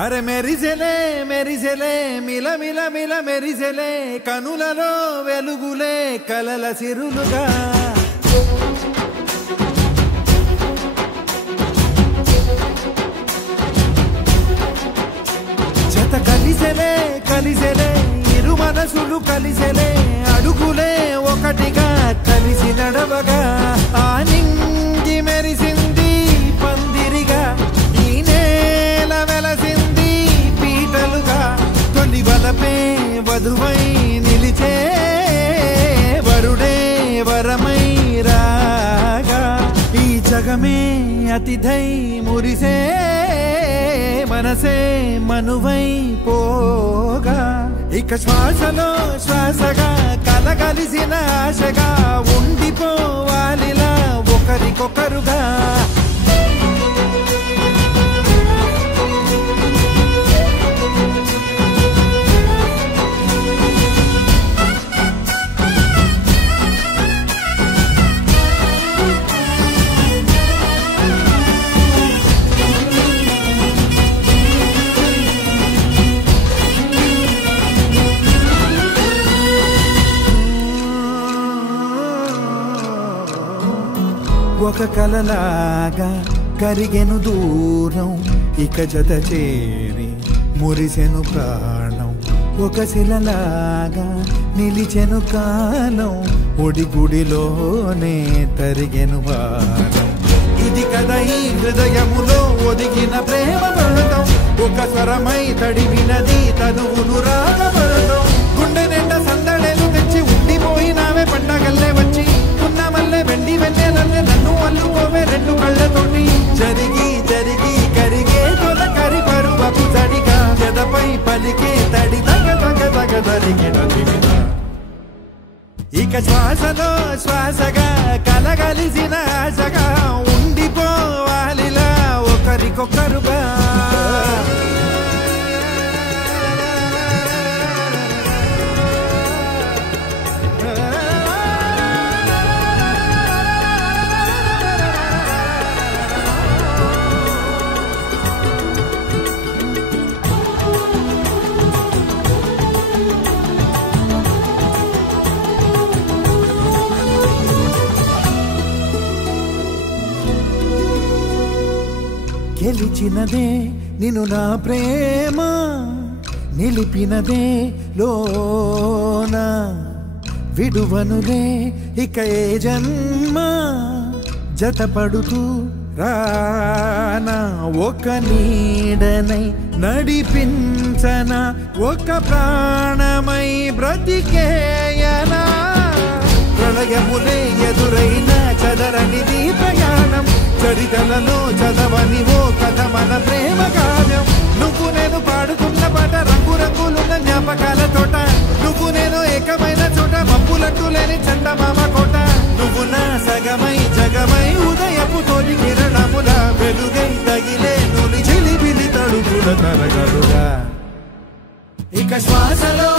అరే మెరిసెలే మెరిసెలే మిల మిల మిల మెరిసెలే కనులలో వెలుగులే కలల సిరులుగా జత కలిసెలే కలిసెలే ఇరు మనసులు కలిసెలే అడుగులే ఒకటిగా కలిసి నడవగా ఆ నింగి మెరిసింది పందిరిగా ఈ నేల వెలసింది పీటలుగా తొలి వలపే వధువై నిలిచే వరుడే వరమై రాగా ఈ జగమే అతిథై మురిసే మనసే మనువై పోగా ఇక శ్వాసలో శ్వాసగా కలగలిసిన ఆశగా ఉండిపోవాలిలా ఒకరికొకరుగా ఒక కలలాగా కరిగెను దూరం ఇక జత చేరి మురిసెను ప్రాణం ఒక శిలలాగా నిలిచెను కాలం ఒడిగుడిలోనే తరిగెను వారం ఇది కదా ఈ హృదయములో ఒదిగిన ప్రేమ పడతాం ఒక స్వరమై తడివినది తనువును రాగపడతాం గుండె నిండా సందడేలు తెచ్చి ఉండిపోయినావే పండగల్లే వచ్చి ఉన్న మల్లె వెండి వెన్నెలల్లే నన్ను అల్లుకోవే రెండు కళ్ళతోటి జరిగి జరిగి కరిగే తొల కరి పరువపు తడిగా ఎదపై పలికే తడి తగ తగ తగ తరిగిన దివిన ఇక శ్వాసలో శ్వాసగా కలగలిసిన ఆశగా ఉండిపోవాలిలా ఒకరికొకరుగా గెలిచినదే నిన్ను నా ప్రేమ నిలిపినదే లోన విడువనులే ఇక ఏ జన్మ జతపడుతూ రానా ఒక నీడనై నడిపించన ఒక ప్రాణమై బ్రతికేయనా ప్రళయములే ఎదురైన చదరనిది ప్రయాణం చరితలలో చదవని ఓ కథ మన ప్రేమ కావ్యం నువ్వు నేను పాడుతున్న పాట రంగు రంగులున్న జ్ఞాపకాల తోట నువ్వు నేను ఏకమైన చోట మబ్బులట్టు లేని చందమామ కోట నువ్వు నా సగమై జగమై ఉదయపు తోలి కిరణముల వెలుగై తగిలే నులి చిలిబిలి తడుపుల తరగలుగా ఇక శ్వాసలో